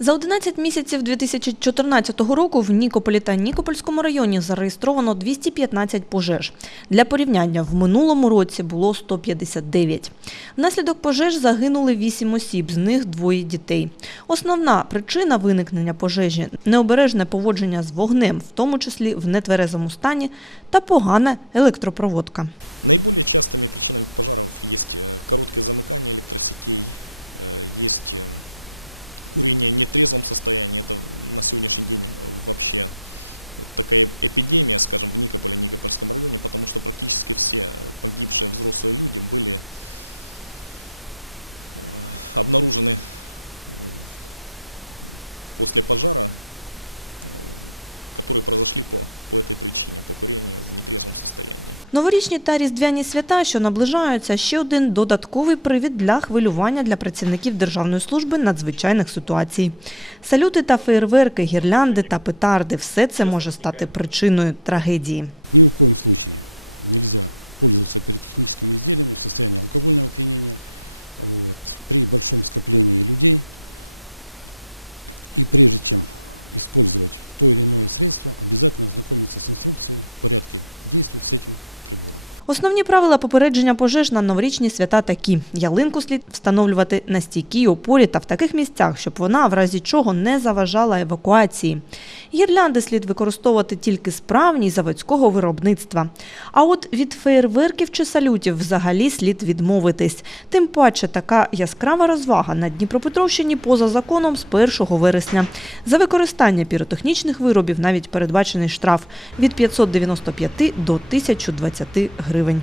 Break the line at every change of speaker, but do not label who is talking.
За 11 місяців 2014 року в Нікополі та Нікопольському районі зареєстровано 215 пожеж. Для порівняння в минулому році було 159. Внаслідок пожеж загинули 8 осіб, з них двоє дітей. Основна причина виникнення пожежі необережне поводження з вогнем, в тому числі в нетверезому стані, та погана електропроводка. Новорічні та різдвяні свята, що наближаються, ще один додатковий привід для хвилювання для працівників Державної служби надзвичайних ситуацій. Салюти та феєрверки, гірлянди та петарди – все це може стати причиною трагедії. Основні правила попередження пожеж на новорічні свята такі: ялинку слід встановлювати на стійкій опорі та в таких місцях, щоб вона в разі чого не заважала евакуації. Гірлянди слід використовувати тільки справні заводського виробництва. А от від феєрверків чи салютів взагалі слід відмовитись. Тим паче така яскрава розвага на Дніпропетровщині поза законом з 1 вересня. За використання піротехнічних виробів навіть передбачений штраф від 595 до 1020 гривень.